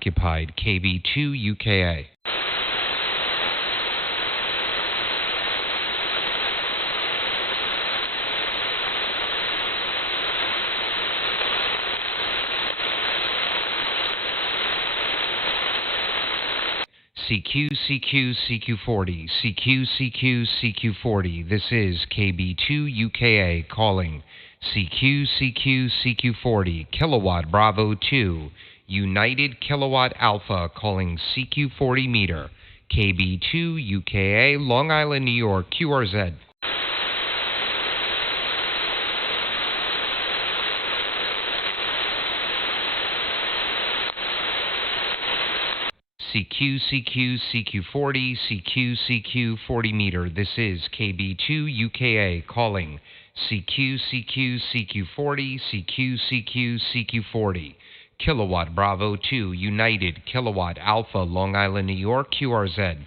occupied, KB2 UKA. CQ, CQ, CQ40, CQ, CQ, CQ40. This is KB2 UKA calling CQ, CQ, CQ40, Kilowatt Bravo 2, United Kilowatt Alpha calling CQ40 meter, KB2 UKA, Long Island, New York, QRZ. CQ, CQ, CQ40, CQ, CQ40 meter. This is KB2 UKA calling CQ, CQ, CQ40, CQ, CQ, CQ40. Kilowatt Bravo 2, United Kilowatt Alpha, Long Island, New York, QRZ.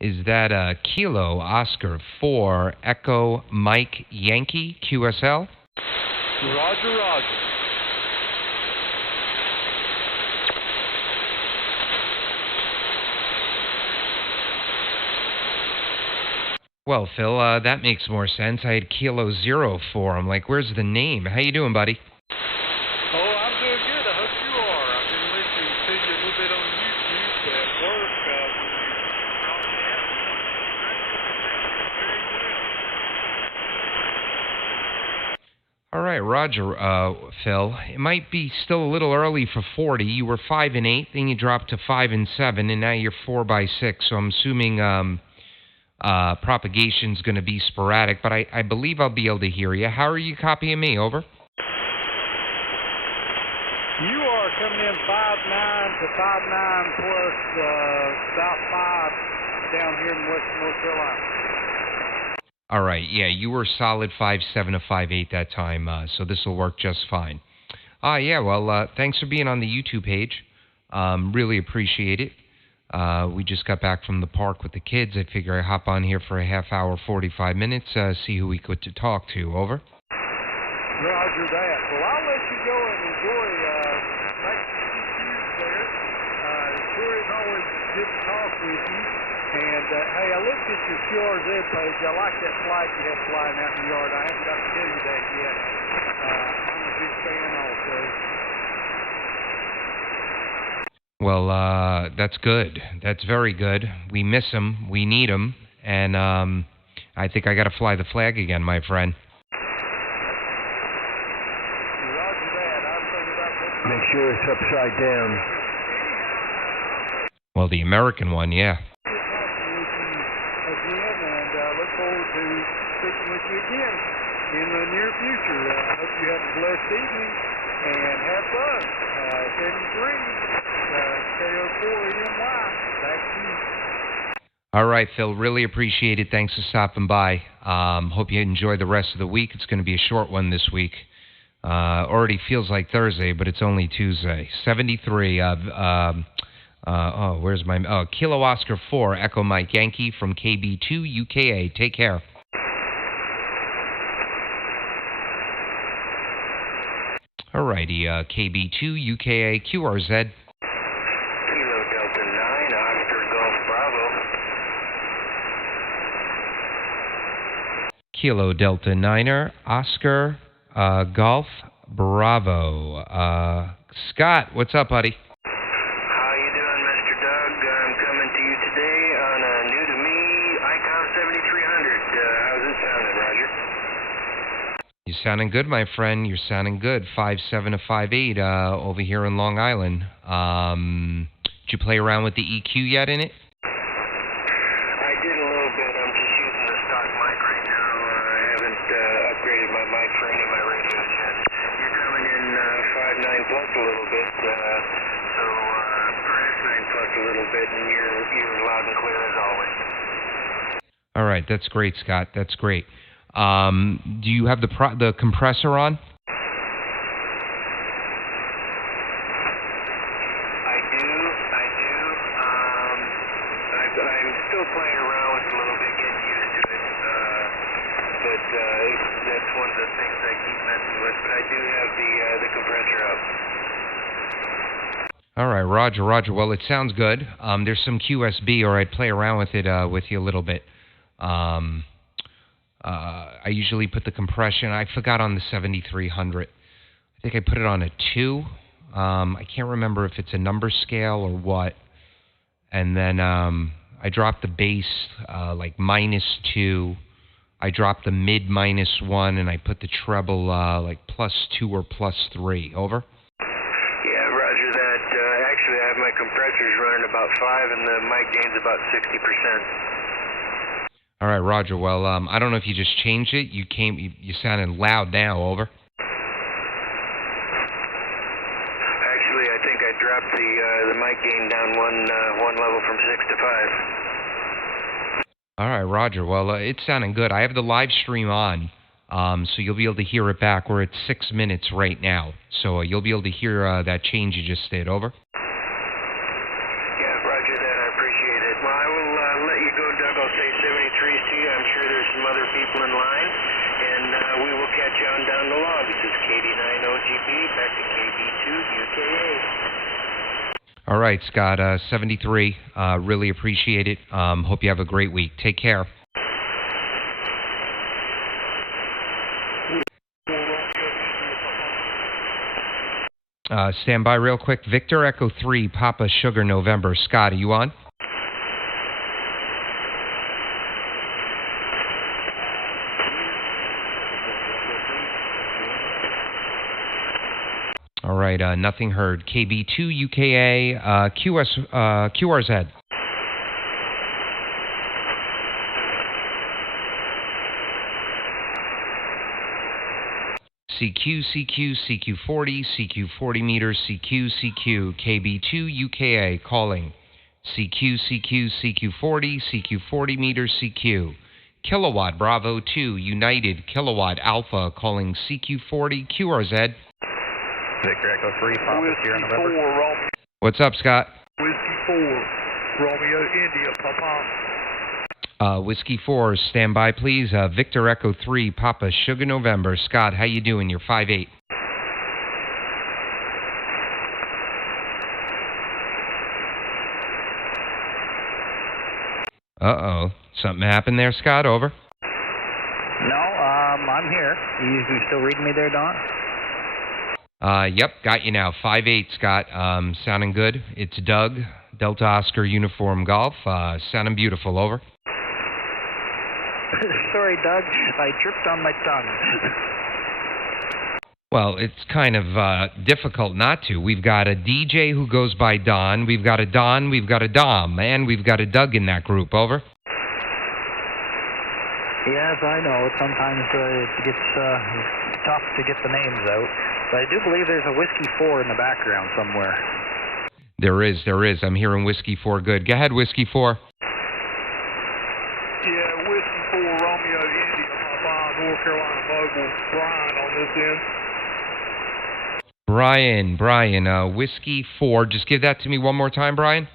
Is that Kilo Oscar 4 Echo Mike Yankee QSL? Roger, roger. Well, Phil, that makes more sense. I had Kilo 04. I'm like, where's the name? How you doing, buddy? Oh, I'm doing good. I hope you are. I've been listening to you a little bit on YouTube at work. All right, Roger, Phil. It might be still a little early for 40. You were 5 and 8, then you dropped to 5 and 7, and now you're 4 by 6. So I'm assuming propagation's going to be sporadic, but I believe I'll be able to hear you. How are you copying me? Over. You are coming in 5'9" to 5'9" plus about 5 down here in western North Carolina. All right, yeah, you were solid 5'7" to 5'8" that time, so this will work just fine. Yeah, well, thanks for being on the YouTube page. Really appreciate it. We just got back from the park with the kids. I figure I hop on here for a half hour, 45 minutes, see who we could to talk to. Over. Roger that. Well, I'll let you go and enjoy nice CQs there. Sure is always good to talk with you. And, hey, I looked at your QRZ page. I like that flag you had flying out in the yard. I haven't got to tell you that yet. I'm a big fan also. Well, that's good. That's very good. We miss him. We need him. And I think I got to fly the flag again, my friend. Roger that. I'm thinking about that. Make sure it's upside down. Well, the American one, yeah. Speaking with you again in the near future. I hope you have a blessed evening and have fun. 73 KO4EMY. Back to you. All right, Phil. Really appreciate it. Thanks for stopping by. Hope you enjoy the rest of the week. It's going to be a short one this week. Already feels like Thursday, but it's only Tuesday. 73. Where's my... Kilo Oscar 4 Echo Mike Yankee from KB2 UKA. Take care. Alrighty, KB2 UKA QRZ. Kilo Delta 9, Oscar Golf Bravo. Kilo Delta 9er, Oscar Golf Bravo. Scott, what's up, buddy? How you doing, Mr. Doug? I'm coming to you today on a new-to-me Icon 7300. How's it sounding, Roger? You're sounding good, my friend. You're sounding good. 5'7" to 5'8" over here in Long Island. Did you play around with the EQ yet in it? I did a little bit. I'm just using the stock mic right now. I haven't upgraded my mic for any of my radios yet. You're coming in 5'9" plus a little bit, perhaps 9 plus a little bit, and you're loud and clear as always. All right, that's great, Scott. That's great. Do you have the compressor on? I do. still playing around with it a little bit, getting used to it. But that's one of the things I keep messing with. But I do have the compressor up. All right, Roger, Roger. Well, it sounds good. There's some QSB, or I'd play around with it with you a little bit. I usually put the compression. I forgot on the 7300. I think I put it on a 2. I can't remember if it's a number scale or what. And then I dropped the bass like -2. I dropped the mid -1, and I put the treble like +2 or +3. Over. Yeah, roger that. Actually, I have my compressors running about 5, and the mic gain's about 60%. All right, Roger. Well, I don't know if you just changed it. You sounded loud now. Over. Actually, I think I dropped the mic gain down one level from 6 to 5. All right, Roger. Well, it's sounding good. I have the live stream on, so you'll be able to hear it back. We're at 6 minutes right now, so you'll be able to hear that change you just did. Over. Yeah, roger that. I appreciate it. Well, I will let you go, Doug. I'll say 73 to you. I'm sure there's some other people in line, and we will catch you on down the log. This is KD9OGB, back to KB2UKA. All right, Scott, 73. Really appreciate it. Hope you have a great week. Take care. Stand by real quick. Victor Echo 3, Papa Sugar November. Scott, are you on? All right, nothing heard. KB2 UKA, QRZ. CQ, CQ, CQ40, CQ40 meters, CQ, CQ, KB2 UKA, calling. CQ, CQ, CQ40, CQ40 meters, CQ. Kilowatt, Bravo 2, United, Kilowatt, Alpha, calling CQ40, QRZ. Victor Echo 3, Papa Sierra November. 4, Romeo. What's up, Scott? Whiskey 4, Romeo, India, Papa. Whiskey 4, stand by, please. Victor Echo 3, Papa Sugar November. Scott, how you doing? You're 5'8". Uh-oh. Something happened there, Scott? Over. No, I'm here. You still reading me there, Don? Yep, got you now. 5'8", Scott. Sounding good. It's Doug, Delta Oscar Uniform Golf. Sounding beautiful. Over. Sorry, Doug. I tripped on my tongue. Well, it's kind of difficult not to. We've got a DJ who goes by Don. We've got a Don. We've got a Dom. And we've got a Doug in that group. Over. Yes, I know. Sometimes it gets tough to get the names out. But I do believe there's a Whiskey 4 in the background somewhere. There is. I'm hearing Whiskey 4 good. Go ahead, Whiskey 4. Yeah, Whiskey 4, Romeo, India, Papa, North Carolina Mobile. Brian on this end. Brian, Whiskey 4. Just give that to me one more time, Brian.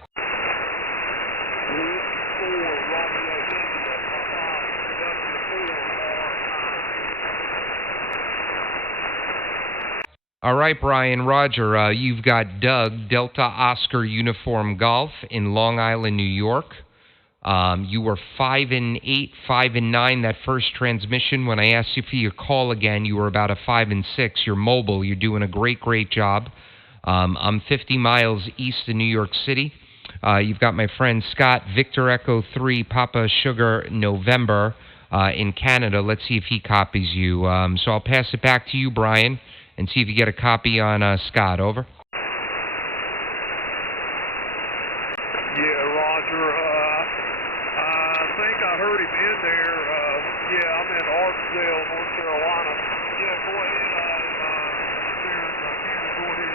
All right, Brian, Roger, you've got Doug, Delta Oscar Uniform Golf in Long Island, New York. You were 5'8", 5'9", that first transmission. When I asked you for your call again, you were about a 5'6". You're mobile. You're doing a great job. I'm 50 miles east of New York City. You've got my friend Scott, Victor Echo 3, Papa Sugar November in Canada. Let's see if he copies you. So I'll pass it back to you, Brian, and see if you get a copy on Scott. Over. Yeah, Roger. I think I heard him in there. Yeah, I'm in Artsdale, North Carolina. Yeah, go ahead. Go ahead.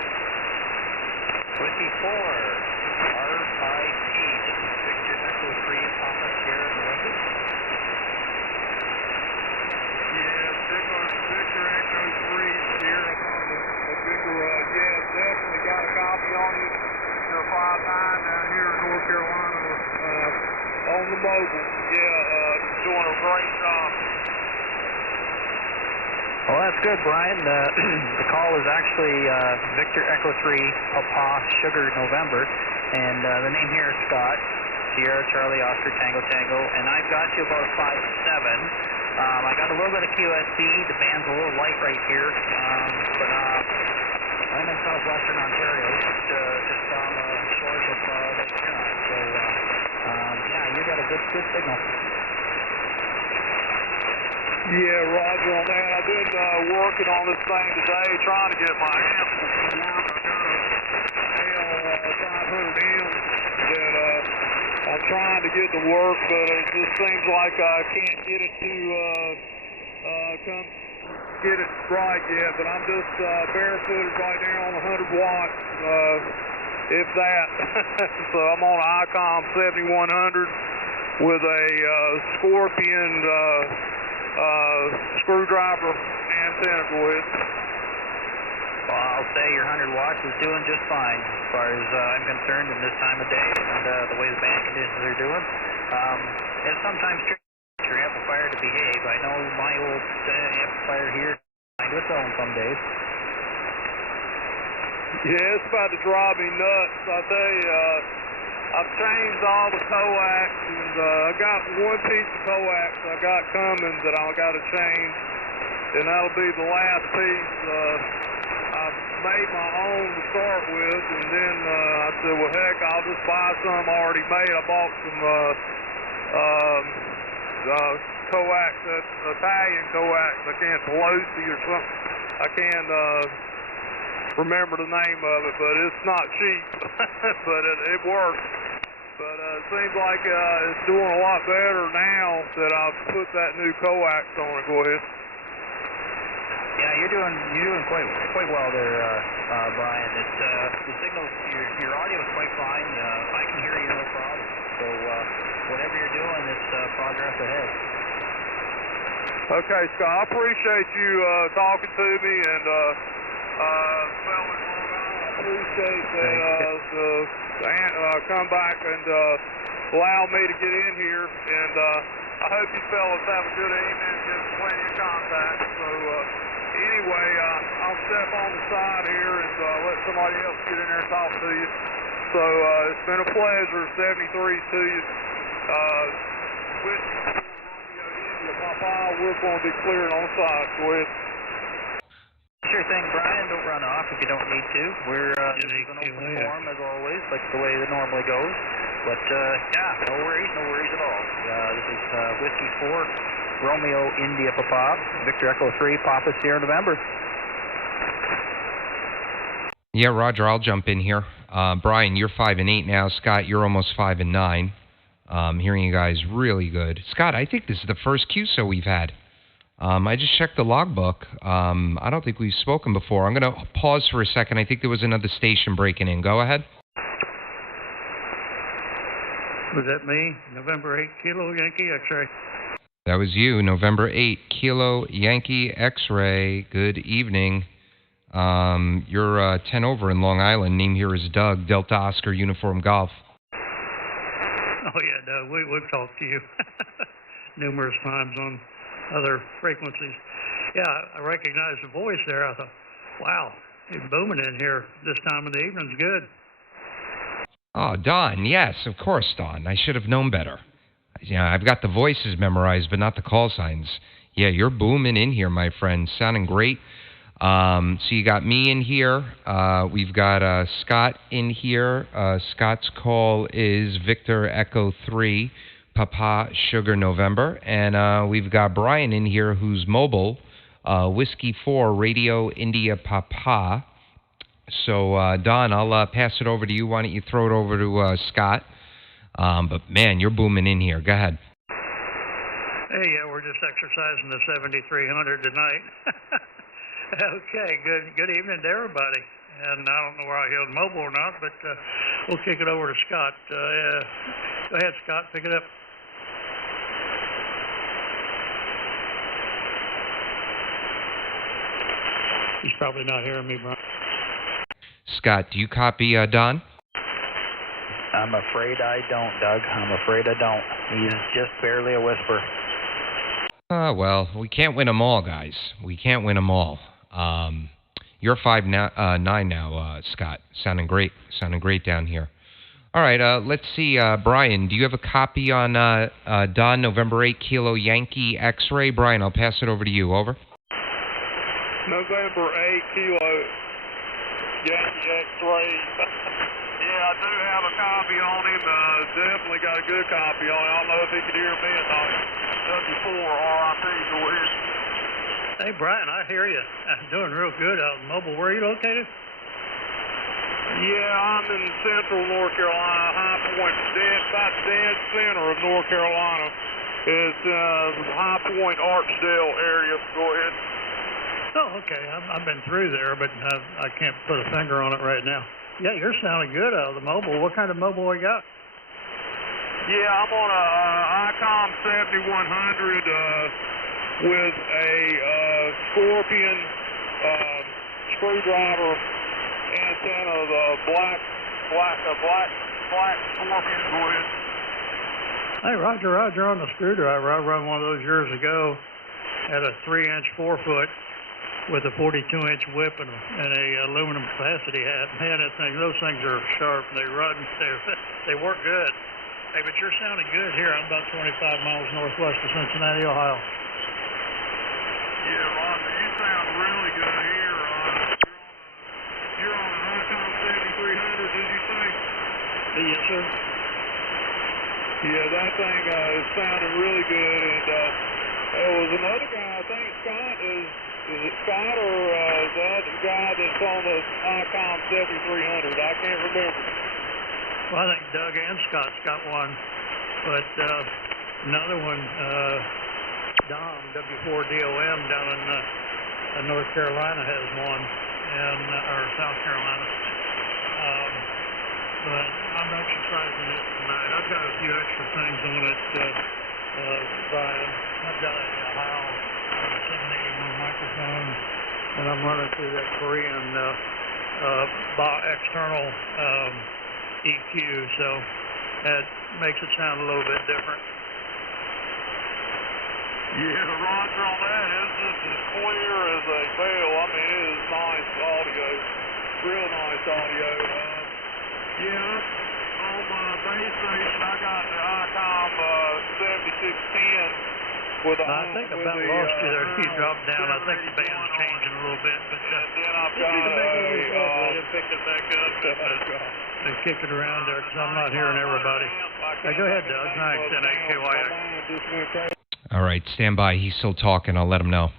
Whiskey 4, RIP. This is Victor Echo 3, Papa Sierra November. Yeah, Victor Echo 3, Sierra November. Yeah, definitely got a copy on you. You're 5'9" down here in North Carolina on the the mobile. Yeah, doing a great job. Well, that's good, Brian. The call is actually Victor Echo 3, Papa Sugar November, and the name here is Scott, Sierra Charlie Oscar Tango Tango, and I've got you about a 5'7". I got a little bit of QSB. The band's a little light right here, but I'm in southwestern Ontario, just on the shores of Lake Huron. So, yeah, you got a good signal. Yeah, roger on that. I've been working on this thing today, trying to get my amp to work. I got a L500M that I'm trying to get to work, but it just seems like I can't get it to come get it right yet. But I'm just barefooted right now on 100 watts, if that. So I'm on an ICOM 7100 with a Scorpion screwdriver antenna. Go ahead. Well, I'll say your 100 watts is doing just fine as far as I'm concerned in this time of day and the way the band conditions are doing. It's sometimes tricky to your amplifier to behave. I know my old amplifier here finds its own some days. Yeah, it's about to drive me nuts. I tell you, I've changed all the coax, and I got one piece of coax I got coming that I got to change, and that'll be the last piece. I made my own to start with, and then I said, well, heck, I'll just buy some already made. I bought some coax, that's Italian coax. I can't, Pelosi or something. I can't remember the name of it, but it's not cheap, but it works. But it seems like it's doing a lot better now that I've put that new coax on it. Go ahead. Yeah, you're doing quite well there, Brian. It's the signal, your audio is quite fine. I can hear you no problem. So whatever you're doing, it's progress ahead. Okay, Scott, I appreciate you talking to me, and fellas, I appreciate that come back and allow me to get in here, and I hope you fellas have a good evening and get plenty of contact. So anyway, I'll step on the side here and let somebody else get in there and talk to you. So it's been a pleasure. 73 to you. With Papa, we're going to be clearing on the side. Go ahead. Sure thing, Brian. Don't run off if you don't need to. We're this is an open forum as always, like the way it normally goes. But yeah, no worries at all. This is Whiskey 4, Romeo India Papa, Victor Echo 3, Papa Sierra November. Yeah, Roger, I'll jump in here. Brian, you're 5 and 8 now. Scott, you're almost 5 and 9. Hearing you guys really good. Scott, I think this is the first QSO we've had. I just checked the logbook. I don't think we've spoken before. I'm going to pause for a second. I think there was another station breaking in. Go ahead. Was that me? November 8 Kilo Yankee X-ray. That was you. November 8 Kilo Yankee X-ray. Good evening. You're 10 over in Long Island. Name here is Doug, Delta Oscar Uniform Golf. Oh, yeah, Doug. We've talked to you numerous times on other frequencies. Yeah, I recognized the voice there. I thought, wow, it's booming in here this time of the evening's good. Oh, Don, yes, of course, Don. I should have known better. Yeah, I've got the voices memorized, but not the call signs. Yeah, you're booming in here, my friend. Sounding great. So you got me in here. We've got Scott in here. Scott's call is Victor Echo 3, Papa Sugar November. And we've got Brian in here, who's mobile, Whiskey 4, Radio India Papa. So, Don, I'll pass it over to you. Why don't you throw it over to Scott? But, man, you're booming in here. Go ahead. Hey, yeah, we're just exercising the 7300 tonight. Okay, good evening to everybody. And I don't know where I held mobile or not, but we'll kick it over to Scott. Go ahead, Scott, pick it up. He's probably not hearing me, Brian. Scott, do you copy Don? I'm afraid I don't, Doug. I'm afraid I don't. He's just barely a whisper. Well, we can't win them all, guys. We can't win them all. You're 5'9" now, Scott. Sounding great. Sounding great down here. All right, let's see. Brian, do you have a copy on Don November 8 Kilo Yankee X-ray? Brian, I'll pass it over to you. Over. November 8 Kilo Yankee X-ray. Yeah, I do have a copy on him. Definitely got a good copy on him. I don't know if he could hear me or not. W4 RIP, go ahead. Hey, Brian, I hear you. I'm doing real good out in Mobile. Where are you located? Yeah, I'm in central North Carolina, High Point, about dead center of North Carolina. It's High Point, Archdale area. Go ahead. Oh, okay. I've been through there, but I can't put a finger on it right now. Yeah, you're sounding good out of the Mobile. What kind of Mobile you got? Yeah, I'm on a ICOM 7100 with a Scorpion screwdriver antenna, the black Scorpion. Go ahead. Hey, Roger on the screwdriver. I run one of those years ago at a 3-inch 4-foot with a 42-inch whip and a aluminum capacity hat. Man, those things are sharp. They run. They work good. Hey, but you're sounding good here. I'm about 25 miles northwest of Cincinnati, Ohio. Yeah, Roger, you sound really good here. You're on an ICOM 7300, did you say? Yes, sir. Yeah, that thing is sounding really good. And there was another guy, I think Scott is it Scott or the other guy that's on the ICOM 7300? I can't remember. Well, I think Doug and Scott's got one, but another one, Dom, W4DOM down in North Carolina has one, or South Carolina. But I'm exercising it tonight. I've got a few extra things on it, Brian. I've got a Heil 781 microphone, and I'm running through that Korean external EQ, so that makes it sound a little bit different. Yeah, Roger on that. It's just as clear as a bell. I mean, it is nice audio, real nice audio. Yeah, on my base station, I got the ICOM 7610 with I think I about lost you there. You dropped down. I think the band's changing a little bit, but then I've got pick it back up and kick it around there because I'm not hearing everybody. Hey, go ahead, Doug. 910 KYX. All right, stand by. He's still talking. I'll let him know.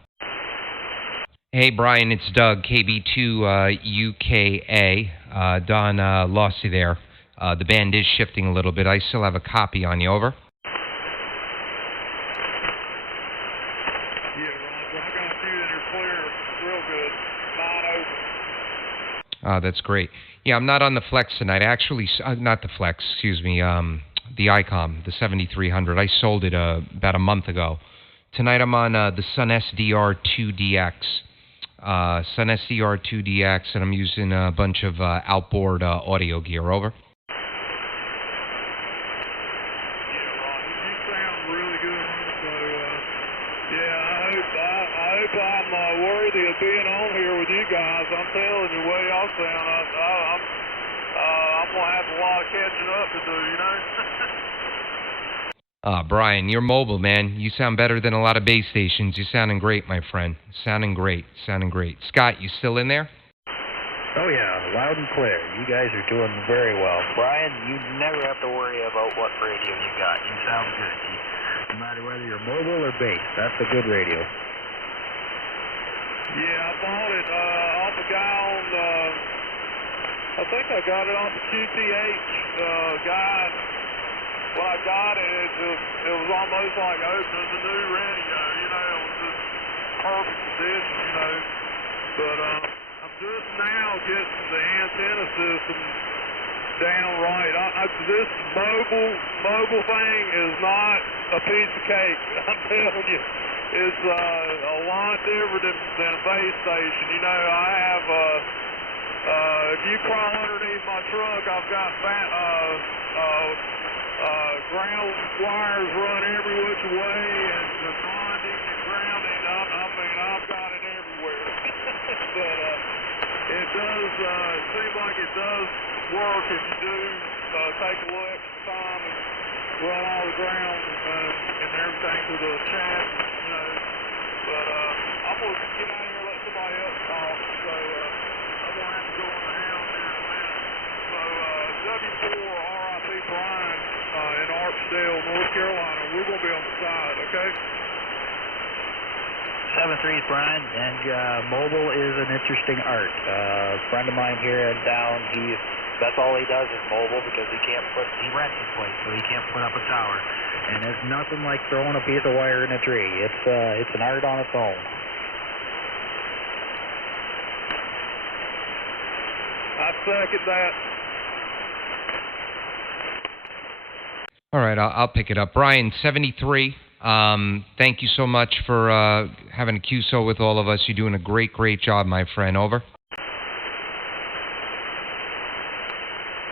Hey, Brian, it's Doug, KB2 UKA. Don lost you there. The band is shifting a little bit. I still have a copy on you. Over. Yeah, Roger. I got you and you're clear. Real good. 9 open. That's great. Yeah, I'm not on the Flex tonight. Actually, not the Flex, excuse me. The ICOM, the 7300. I sold it about a month ago. Tonight I'm on the Sunsdr2 DX. Sunsdr2 DX, and I'm using a bunch of outboard audio gear. Over. Yeah, Roger. You sound really good. So, yeah, I hope I'm worthy of being on here with you guys. I'm telling you, the way y'all sound, I'm going to have a lot of catching up to do, you know? Brian, you're mobile, man. You sound better than a lot of base stations. You're sounding great, my friend. Sounding great. Scott, you still in there? Oh, yeah, loud and clear. You guys are doing very well. Brian, you never have to worry about what radio you got. You sound good. No matter whether you're mobile or base, that's a good radio. Yeah, I bought it off a guy on I think I got it off the QTH guy. When I got it, it was almost like opening a new radio, you know. It was just perfect condition, you know. But I'm just now getting the antenna system down right. This mobile thing is not a piece of cake. I'm telling you, it's a lot different than a base station. You know, I have if you crawl underneath my truck, I've got Ground wires run every which way, and the bonding and grounding, I've got it everywhere. But it does seem like it does work if you do take a little extra time and run all the ground and everything to the chassis, you know. But I'm going to get out of here and let somebody else talk. So I'm going to have to go in the house here in a minute. So W4 RIP Brian in Archdale, North Carolina. We're going to be on the side, okay? 7-3 Brian, and mobile is an interesting art. A friend of mine here in town, that's all he does is mobile because he rents a place, so he can't put up a tower. And it's nothing like throwing a piece of wire in a tree. It's an art on its own. I second that. All right, I'll pick it up. Brian, 73. Thank you so much for having a QSO with all of us. You're doing a great job, my friend. Over.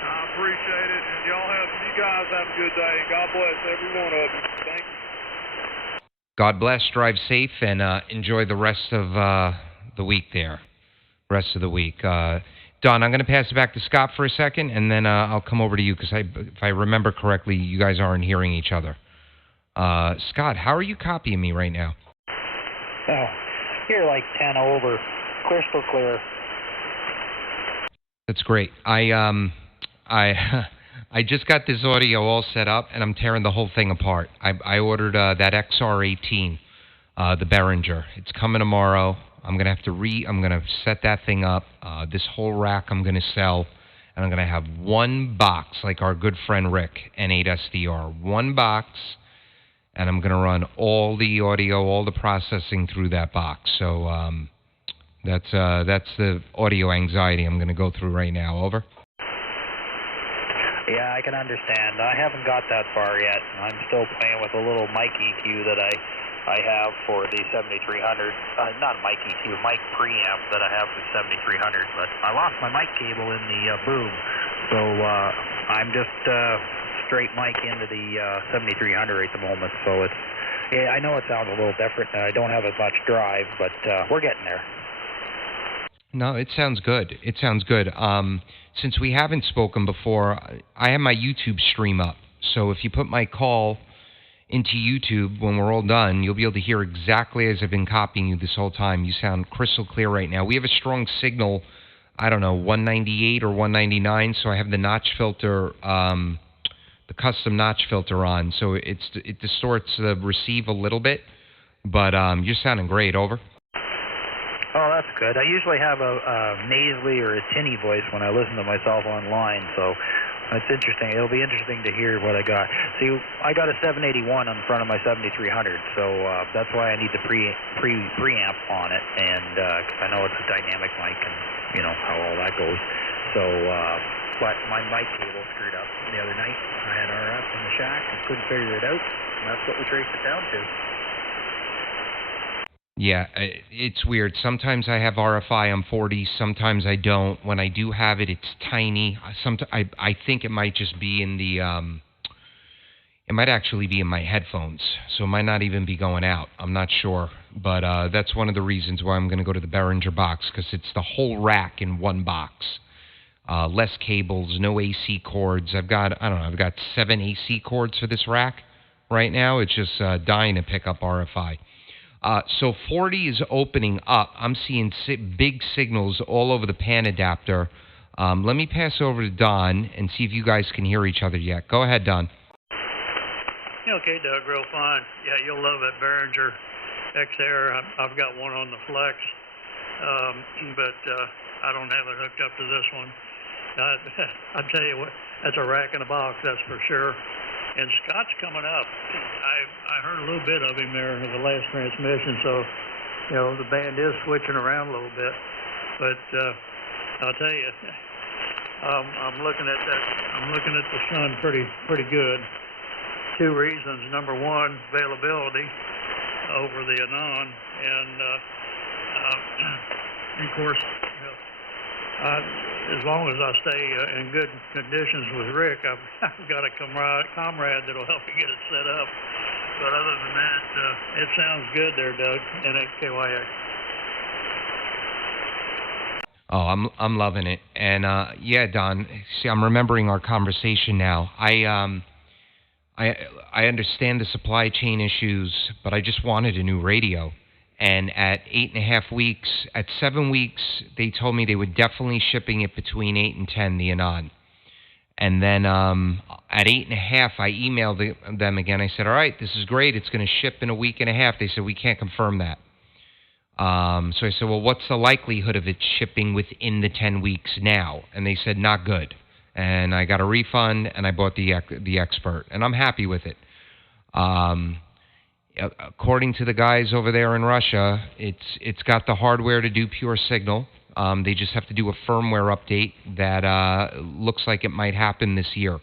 I appreciate it, and you guys have a good day, and God bless every one of you. Thank you. God bless. Drive safe, and enjoy the rest of the week there. Rest of the week. Don, I'm going to pass it back to Scott for a second, and then I'll come over to you because if I remember correctly, you guys aren't hearing each other. Scott, how are you copying me right now? Oh, you're like 10 over, crystal clear. That's great. I just got this audio all set up, and I'm tearing the whole thing apart. I ordered that XR18, the Behringer. It's coming tomorrow. I'm gonna set that thing up. This whole rack I'm gonna sell, and I'm gonna have one box like our good friend Rick, N8SDR, one box, and I'm gonna run all the audio, all the processing through that box. So that's the audio anxiety I'm gonna go through right now. Over. Yeah, I can understand. I haven't got that far yet. I'm still playing with a little mic EQ that I have for the 7300. Not a mic EQ, mic preamp that I have for the 7300. But I lost my mic cable in the boom, so I'm just straight mic into the 7300 at the moment. So I know it sounds a little different, and I don't have as much drive, but we're getting there. No, it sounds good. It sounds good. Since we haven't spoken before, I have my YouTube stream up. So if you put my call into YouTube when we're all done, you'll be able to hear exactly as I've been copying you this whole time. You sound crystal clear right now. We have a strong signal, I don't know, 198 or 199, so I have the notch filter, the custom notch filter on. So it distorts the receive a little bit, but you're sounding great. Over. Oh, that's good. I usually have a nasally or a tinny voice when I listen to myself online, so that's interesting. It'll be interesting to hear what I got. See, I got a 781 on the front of my 7300, so that's why I need the preamp on it, and cause I know it's a dynamic mic, and you know how all that goes. So, but my mic cable screwed up the other night. I had RF in the shack and couldn't figure it out, and that's what we traced it down to. Yeah, it's weird. Sometimes I have RFI on 40, sometimes I don't. When I do have it, it's tiny. I think it might just be in the, it might actually be in my headphones, so it might not even be going out. I'm not sure, but that's one of the reasons why I'm going to go to the Behringer box, because it's the whole rack in one box. Less cables, no AC cords. I've got 7 AC cords for this rack right now. It's just dying to pick up RFI. So 40 is opening up. I'm seeing big signals all over the pan adapter. Let me pass over to Don and see if you guys can hear each other yet. Go ahead, Don. Okay, Doug, real fine. Yeah, you'll love that Behringer XR. I've got one on the Flex, but I don't have it hooked up to this one. I tell you what, that's a rack in a box, that's for sure. And Scott's coming up. I heard a little bit of him there in the last transmission, so you know the band is switching around a little bit. But I'll tell you, I'm looking at that. I'm looking at the sun pretty good. 2 reasons. Number one, availability over the Anon, and of course, as long as I stay in good conditions with Rick, I've got a comrade that'll help me get it set up. But other than that, it sounds good there, Doug, and at KYX. Oh, I'm loving it. And yeah, Don, see, I'm remembering our conversation now. I understand the supply chain issues, but I just wanted a new radio. And at 8.5 weeks, at 7 weeks, they told me they were definitely shipping it between 8 and 10, the Anon. And then at 8.5, I emailed them again. I said, all right, this is great. It's going to ship in a week and a half. They said, we can't confirm that. So I said, well, what's the likelihood of it shipping within the 10 weeks now? And they said, not good. And I got a refund, and I bought the Expert, and I'm happy with it. According to the guys over there in Russia, it's got the hardware to do pure signal. They just have to do a firmware update that looks like it might happen this year.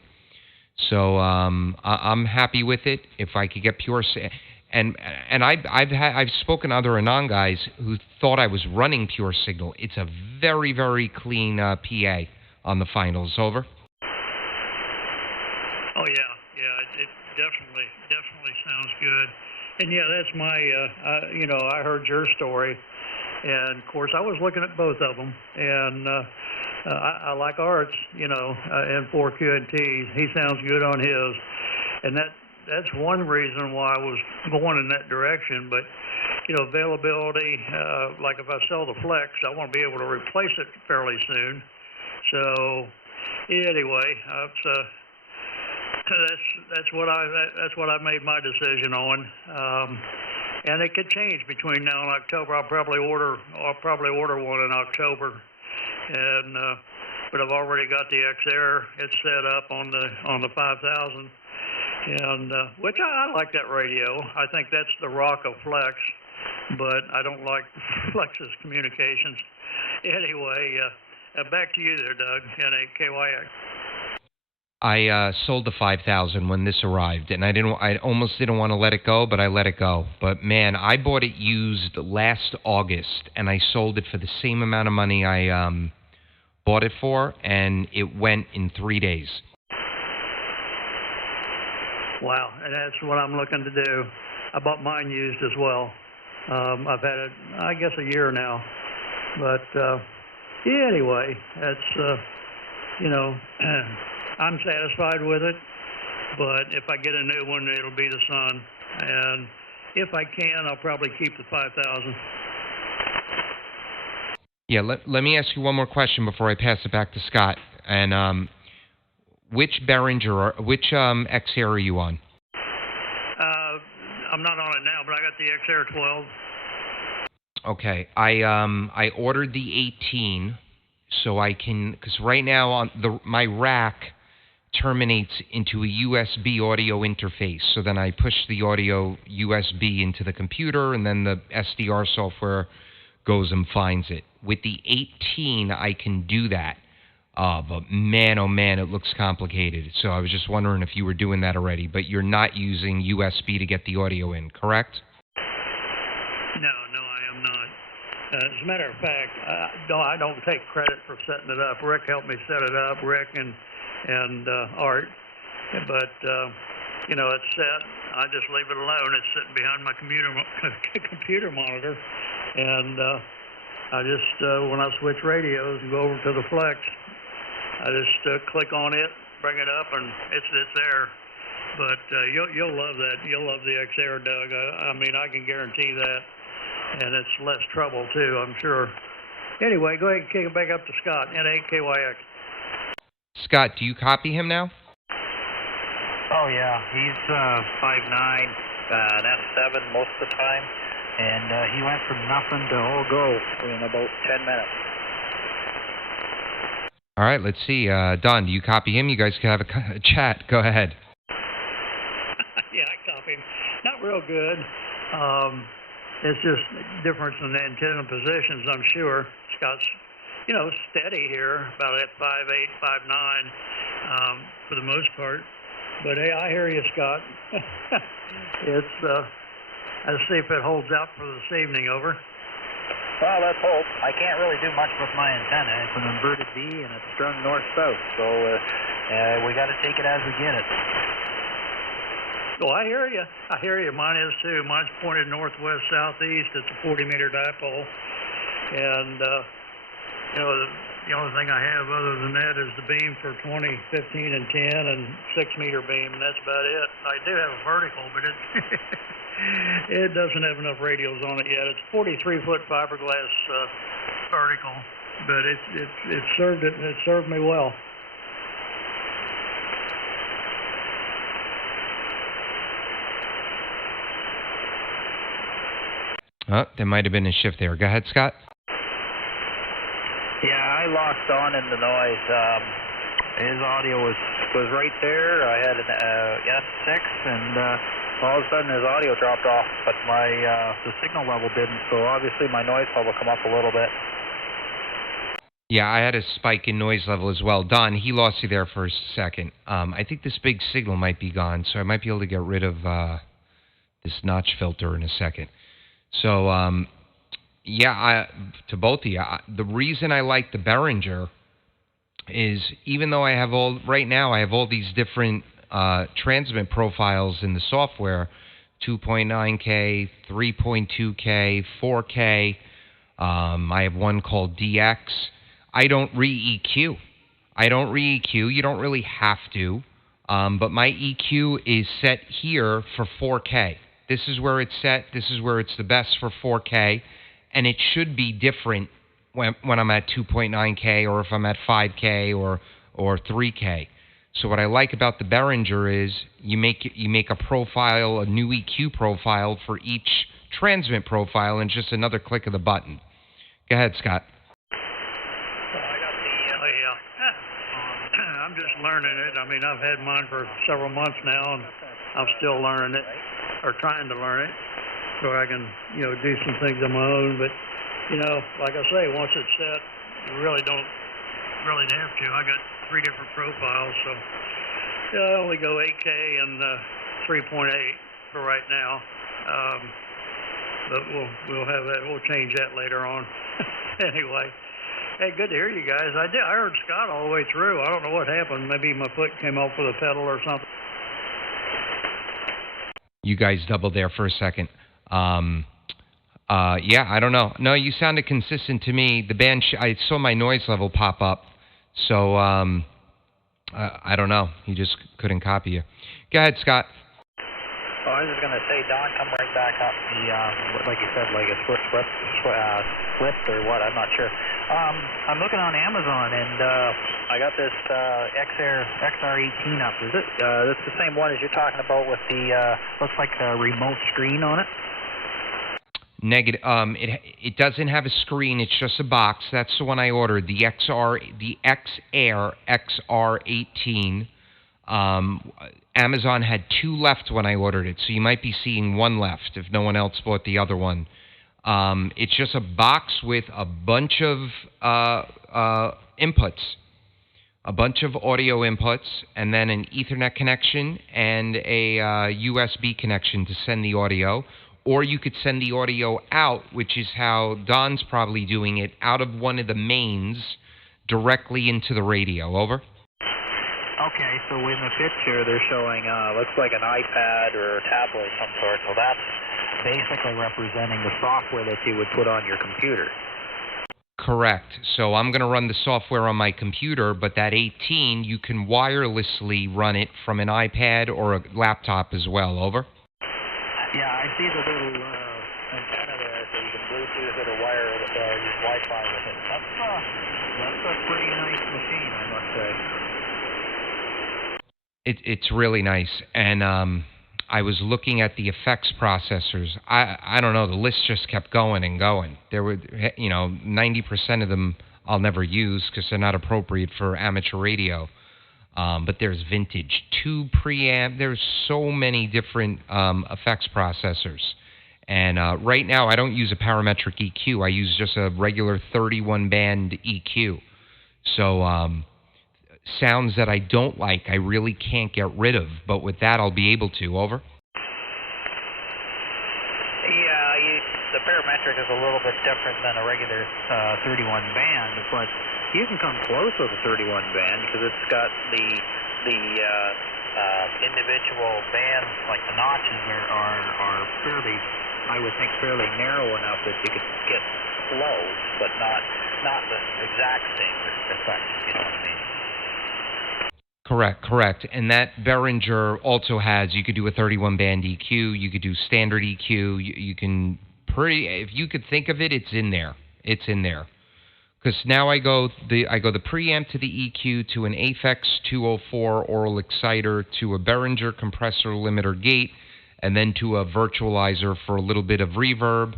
So I'm happy with it. If I could get pure, and I've spoken to other Anon guys who thought I was running pure signal. It's a very, very clean PA on the finals. Over. Oh yeah, it definitely sounds good. And yeah, that's my, I heard your story, and of course I was looking at both of them, and I like Art's, and 4QNT. He sounds good on his, and that's one reason why I was going in that direction. But availability, like if I sell the Flex, I want to be able to replace it fairly soon. So anyway, that's what I made my decision on, and it could change between now and October. I'll probably order one in October, and but I've already got the XR. It's set up on the 5000, and which I like that radio. I think that's the rock of Flex, but I don't like Flex's communications. Anyway, back to you there, Doug, and at KYX. I sold the 5000 when this arrived, and I almost didn't want to let it go, but I let it go. But man, I bought it used last August, and I sold it for the same amount of money I bought it for, and it went in 3 days. Wow, and that's what I'm looking to do. I bought mine used as well. I've had it, I guess, a year now. But yeah, anyway, that's I'm satisfied with it, but if I get a new one, it'll be the Sun. And if I can, I'll probably keep the 5000. Yeah, let me ask you one more question before I pass it back to Scott. And which Behringer, which XR are you on? I'm not on it now, but I got the XR12. Okay, I ordered the 18, so I can, because right now on my rack terminates into a USB audio interface. So then I push the audio USB into the computer, and then the SDR software goes and finds it. With the 18, I can do that. But man, oh man, it looks complicated. So I was just wondering if you were doing that already, but you're not using USB to get the audio in, correct? No, I am not. As a matter of fact, I don't take credit for setting it up. Rick helped me set it up, Rick and Art. But, it's set. I just leave it alone. It's sitting behind my computer monitor. And I just, when I switch radios and go over to the Flex, I just click on it, bring it up, and it's there. But you'll love that. You'll love the XR, Doug. I mean, I can guarantee that. And it's less trouble, too, I'm sure. Anyway, go ahead and kick it back up to Scott, N8KYX. Scott, do you copy him now? Oh, yeah. He's 5'9", F7 most of the time. And he went from nothing to all go in about 10 minutes. All right, let's see. Don, do you copy him? You guys can have a chat. Go ahead. Yeah, I copy him. Not real good. It's just difference in the antenna positions, I'm sure. Scott's, steady here, about at 5'8", 5'9", for the most part. But hey, I hear you, Scott. It's, let's see if it holds out for this evening. Over. Well, let's hope. I can't really do much with my antenna. It's an inverted V and it's strung north-south, so we got to take it as we get it. Oh, I hear you. I hear you. Mine is too. Mine's pointed northwest, southeast. It's a 40-meter dipole. And, the only thing I have other than that is the beam for 20, 15, and 10, and 6-meter beam, and that's about it. I do have a vertical, but it doesn't have enough radios on it yet. It's 43-foot fiberglass vertical, but it served me well. Oh, there might have been a shift there. Go ahead, Scott. Yeah, I lost Don in the noise. His audio was right there. I had an S6, and all of a sudden his audio dropped off, but the signal level didn't. So obviously my noise level come up a little bit. Yeah, I had a spike in noise level as well. Don, he lost you there for a second. I think this big signal might be gone, so I might be able to get rid of this notch filter in a second. So, to both of you, the reason I like the Behringer is even though I have right now I have all these different transmit profiles in the software, 2.9K, 3.2K, 4K, I have one called DX. I don't re-EQ. You don't really have to, but my EQ is set here for 4K. This is where it's set. This is where it's the best for 4K. And it should be different when I'm at 2.9K or if I'm at 5K or 3K. So what I like about the Behringer is you make a profile, a new EQ profile for each transmit profile, and just another click of the button. Go ahead, Scott. I'm just learning it. I mean, I've had mine for several months now, and I'm still learning it, or trying to learn it, so I can, do some things on my own. But, like I say, once it's set, you really don't have to. I got 3 different profiles, so I only go 8K and 3.8 for right now. But we'll have that. We'll change that later on. Anyway. Hey, good to hear you guys. I heard Scott all the way through. I don't know what happened. Maybe my foot came off with a pedal or something. You guys doubled there for a second. I don't know. No, you sounded consistent to me. The band, I saw my noise level pop up. So, I don't know. He just couldn't copy you. Go ahead, Scott. Oh, I was just going to say, Don, come right back up the, like you said, like a Swift or what, I'm not sure. I'm looking on Amazon, and I got this XR18 up. Is it? That's the same one as you're talking about with the, looks like a remote screen on it? Negative. It doesn't have a screen. It's just a box. That's the one I ordered. The XAir XR18. Amazon had 2 left when I ordered it, so you might be seeing 1 left if no one else bought the other one. It's just a box with a bunch of inputs, a bunch of audio inputs, and then an Ethernet connection and a USB connection to send the audio. Or you could send the audio out, which is how Don's probably doing it, out of one of the mains directly into the radio. Over. Okay, so in the picture they're showing, looks like an iPad or a tablet of some sort, so that's basically representing the software that you would put on your computer. Correct. So I'm going to run the software on my computer, but that 18, you can wirelessly run it from an iPad or a laptop as well. Over. Yeah, I see the little antenna there, so you can Bluetooth it or wire it, use Wi-Fi with it. That's a pretty nice machine, I must say. It's really nice, and I was looking at the effects processors. I don't know, the list just kept going and going. There were, 90% of them I'll never use because they're not appropriate for amateur radio. But there's vintage, 2 preamp. There's so many different effects processors. And right now, I don't use a parametric EQ. I use just a regular 31-band EQ. So sounds that I don't like, I really can't get rid of. But with that, I'll be able to. Over. Yeah, the parametric is a little bit different than a regular 31 band, but you can come close with a 31 band because it's got the individual bands, like the notches are fairly, I would think, fairly narrow enough that you could get close, but not the exact same effect, you know what I mean? Correct. And that Behringer also has, you could do a 31 band EQ, you could do standard EQ, you can if you could think of it, it's in there. It's in there. Because now I go the preamp to the EQ to an Aphex 204 oral exciter to a Behringer compressor limiter gate, and then to a virtualizer for a little bit of reverb.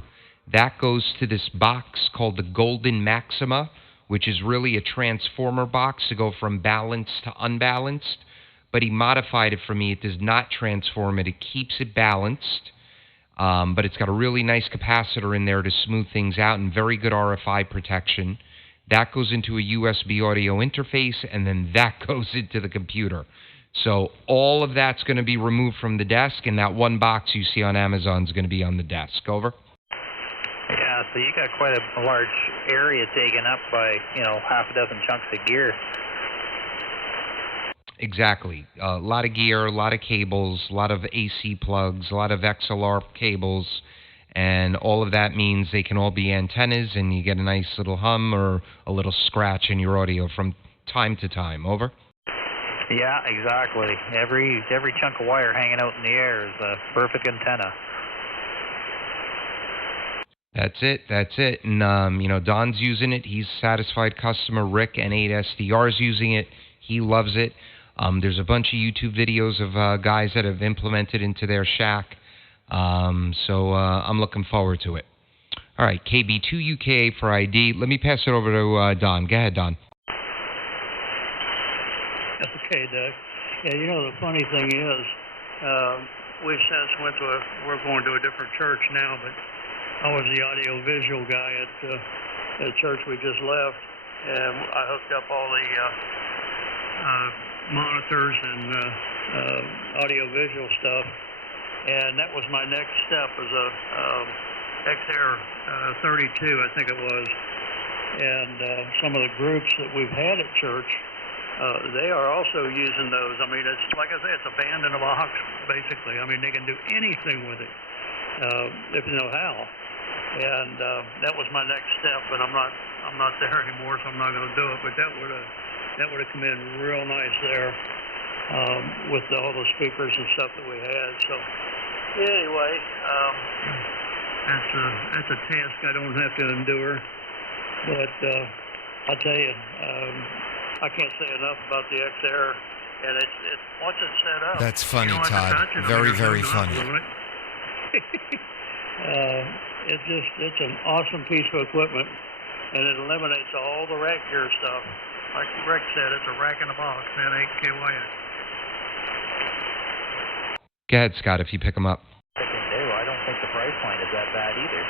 That goes to this box called the Golden Maxima, which is really a transformer box to go from balanced to unbalanced. But he modified it for me. It does not transform it. It keeps it balanced. But it's got a really nice capacitor in there to smooth things out and very good RFI protection. That goes into a USB audio interface, and then that goes into the computer. So all of that's going to be removed from the desk, and that one box you see on Amazon is going to be on the desk. Over? Yeah, so you got quite a large area taken up by, half a dozen chunks of gear. Exactly. A lot of gear, a lot of cables, a lot of AC plugs, a lot of XLR cables, and all of that means they can all be antennas, and you get a nice little hum or a little scratch in your audio from time to time. Over? Yeah, exactly. Every chunk of wire hanging out in the air is a perfect antenna. That's it. And, Don's using it. He's a satisfied customer. Rick, N8SDR's using it. He loves it. There's a bunch of YouTube videos of guys that have implemented into their shack. So I'm looking forward to it. All right, KB2UKA for ID. Let me pass it over to Don. Go ahead, Don. Okay, Doug. Yeah, the funny thing is, we've since we're going to a different church now, but I was the audio-visual guy at the church we just left, and I hooked up all the monitors and audio-visual stuff, and that was my next step as a XR 32, I think it was, and some of the groups that we've had at church, they are also using those. I mean, it's like I say, it's a band in a box, basically. I mean, they can do anything with it if you know how. And that was my next step, but I'm not there anymore, so I'm not going to do it. But that would have come in real nice there with all the speakers and stuff that we had. So anyway, that's a task I don't have to endure. But I'll tell you, I can't say enough about the XR, and it's once it's set up. That's funny, Todd. Very funny. It's an awesome piece of equipment, and it eliminates all the rack gear stuff. Like Rick said, it's a rack in a box, man, 8KYX. Go ahead, Scott, if you pick them up. I don't think the price point is that bad either.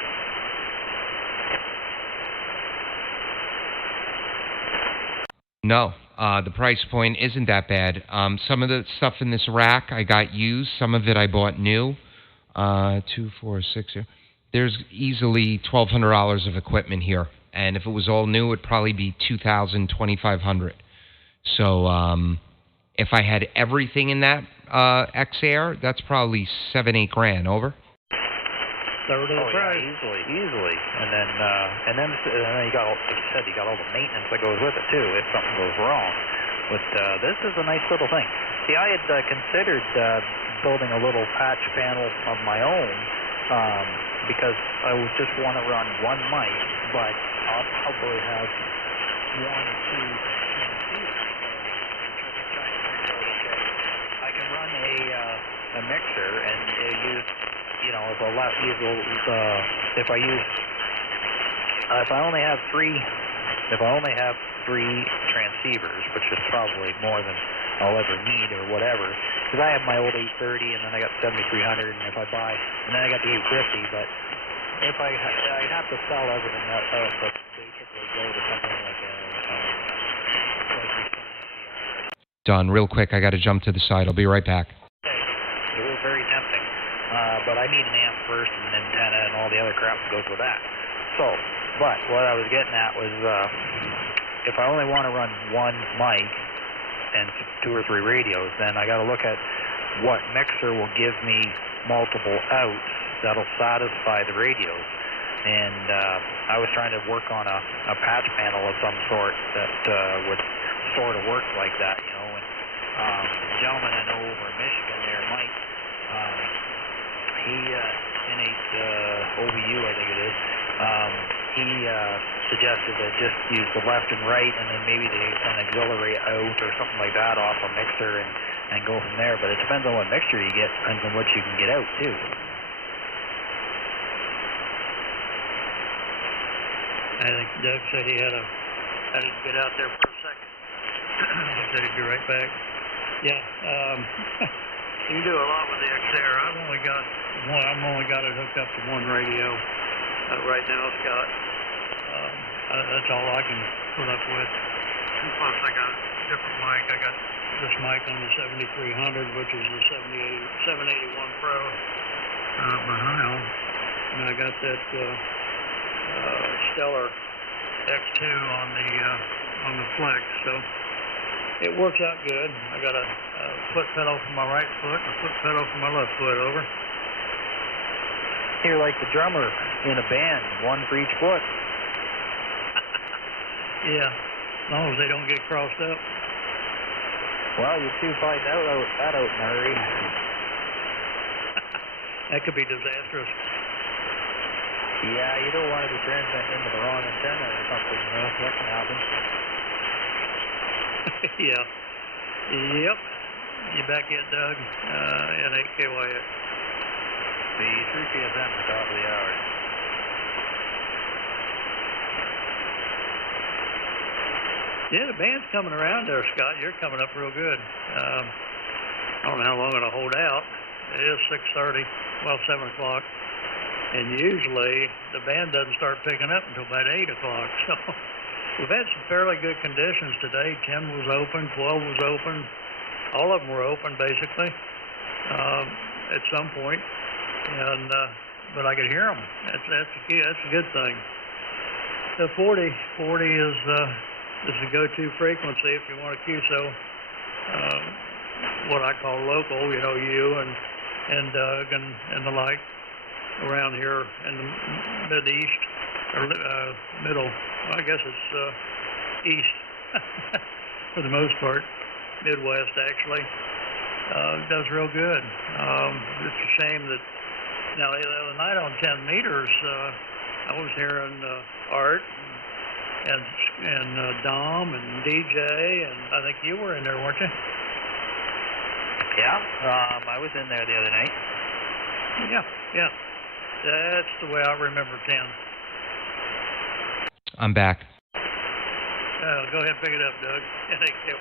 No, the price point isn't that bad. Some of the stuff in this rack I got used. Some of it I bought new. 2, 4, 6 here. There's easily $1,200 of equipment here, and if it was all new, it'd probably be $2,000, $2,500. So if I had everything in that XR, that's probably $7-8 grand. Over. Third of the price. Yeah, easily. And then you got all, like you said, you got all the maintenance that goes with it too if something goes wrong. But this is a nice little thing. See, I had considered building a little patch panel of my own because I would just want to run one mic, but I'll probably have 1 or 2 transceivers. I can run a mixer and use, if I only have 3 transceivers, which is probably more than I'll ever need or whatever, because I have my old 830 and then I got 7300, and if I buy, and then I got the 850, but if I'd have to sell everything else, but basically go to something like Don, real quick, I got to jump to the side. I'll be right back. It was very tempting. but I need an amp first and an antenna and all the other crap that goes with that. So, but what I was getting at was if I only want to run one mic and 2 or 3 radios, then I got to look at what mixer will give me multiple outs that'll satisfy the radios. And I was trying to work on a patch panel of some sort that would sort of work like that, you know. And the gentleman I know over in Michigan there, Mike, he, N8 OVU, I think it is, he suggested that just use the left and right and then maybe an auxiliary out or something like that off a mixer and go from there. But it depends on what mixture you get, depends on what you can get out too. I think Doug said he had to get out there for a second. He said he'd be right back. Yeah, you can do a lot with the XR. I've only got it hooked up to one radio right now, Scott. That's all I can put up with. And plus, I got a different mic. I got this mic on the 7300, which is the 781 Pro behind, and I got that. Stellar X2 on the Flex, so it works out good. I got a foot pedal for my right foot and a foot pedal for my left foot. Over. You're like the drummer in a band, one for each foot. Yeah, as long as they don't get crossed up. Well, you two find that out in a hurry. That could be disastrous. Yeah, you don't want to be transmitting into the wrong antenna or something, you know, that can happen. Yeah. Yep. You back yet, Doug? N8 KYX. The 3 PSM at the top of the hour. Yeah, the band's coming around there, Scott. You're coming up real good. I don't know how long it'll hold out. It is 6:30, well, 7 o'clock. And usually the band doesn't start picking up until about 8 o'clock. So we've had some fairly good conditions today. 10 was open, 12 was open. All of them were open, basically, at some point. And but I could hear them. That's the key. That's a good thing. The 40 is the go-to frequency if you want a QSO. What I call local, you know, you and Doug and the like. Around here in the mid-east, or middle, well, I guess it's east for the most part, Midwest actually, does real good. It's a shame that, now the other night on 10 meters, I was hearing Art and Dom and DJ, and I think you were in there, weren't you? Yeah, I was in there the other night. Yeah. That's the way I remember 10. I'm back. Go ahead and pick it up, Doug. Thank you.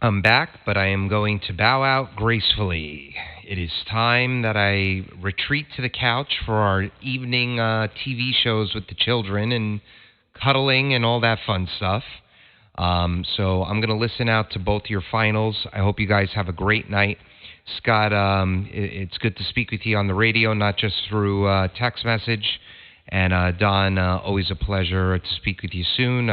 I'm back, but I am going to bow out gracefully. It is time that I retreat to the couch for our evening TV shows with the children and cuddling and all that fun stuff. So I'm going to listen out to both your finals. I hope you guys have a great night. Scott, it's good to speak with you on the radio, not just through text message. And Don, always a pleasure to speak with you soon.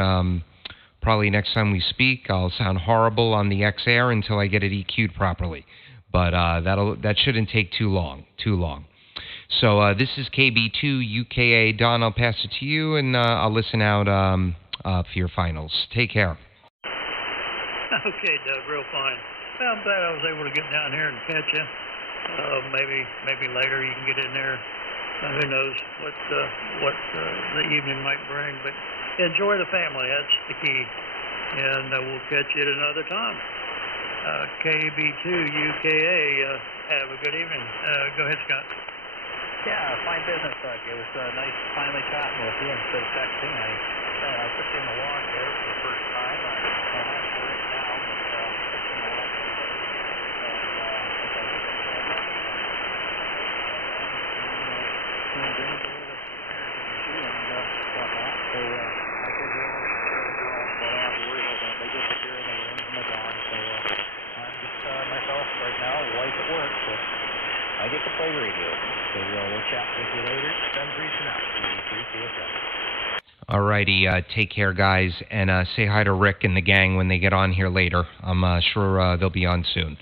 Probably next time we speak, I'll sound horrible on the XR until I get it EQ'd properly. But that shouldn't take too long. So this is KB2 UKA. Don, I'll pass it to you, and I'll listen out for your finals. Take care. Okay, Doug, real fine. Well, I'm glad I was able to get down here and catch you. Maybe later you can get in there. Who knows what the evening might bring. But enjoy the family. That's the key. And we'll catch you at another time. KB2 UKA. Have a good evening. Go ahead, Scott. Yeah, fine business, Doug. It was nice finally chatting with you instead of texting. I put you in the walk there for the first time. I'm actually right now, but put you in the walk. I I get to play radio. So we'll chat with you later. Sun's reaching out. 3 CSF. All righty. Take care, guys, and say hi to Rick and the gang when they get on here later. I'm sure they'll be on soon.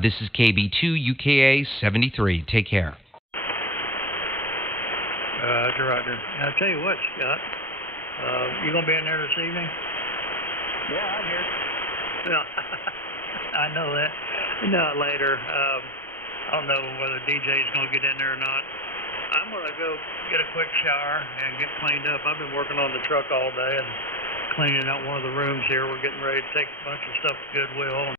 This is KB2 UKA 73. Take care. Roger. I'll tell you what, Scott. You gonna be in there this evening? Yeah, I'm here. Yeah, I know that. No, later. I don't know whether DJ's gonna get in there or not. I'm gonna go get a quick shower and get cleaned up. I've been working on the truck all day and cleaning out one of the rooms here. We're getting ready to take a bunch of stuff to Goodwill.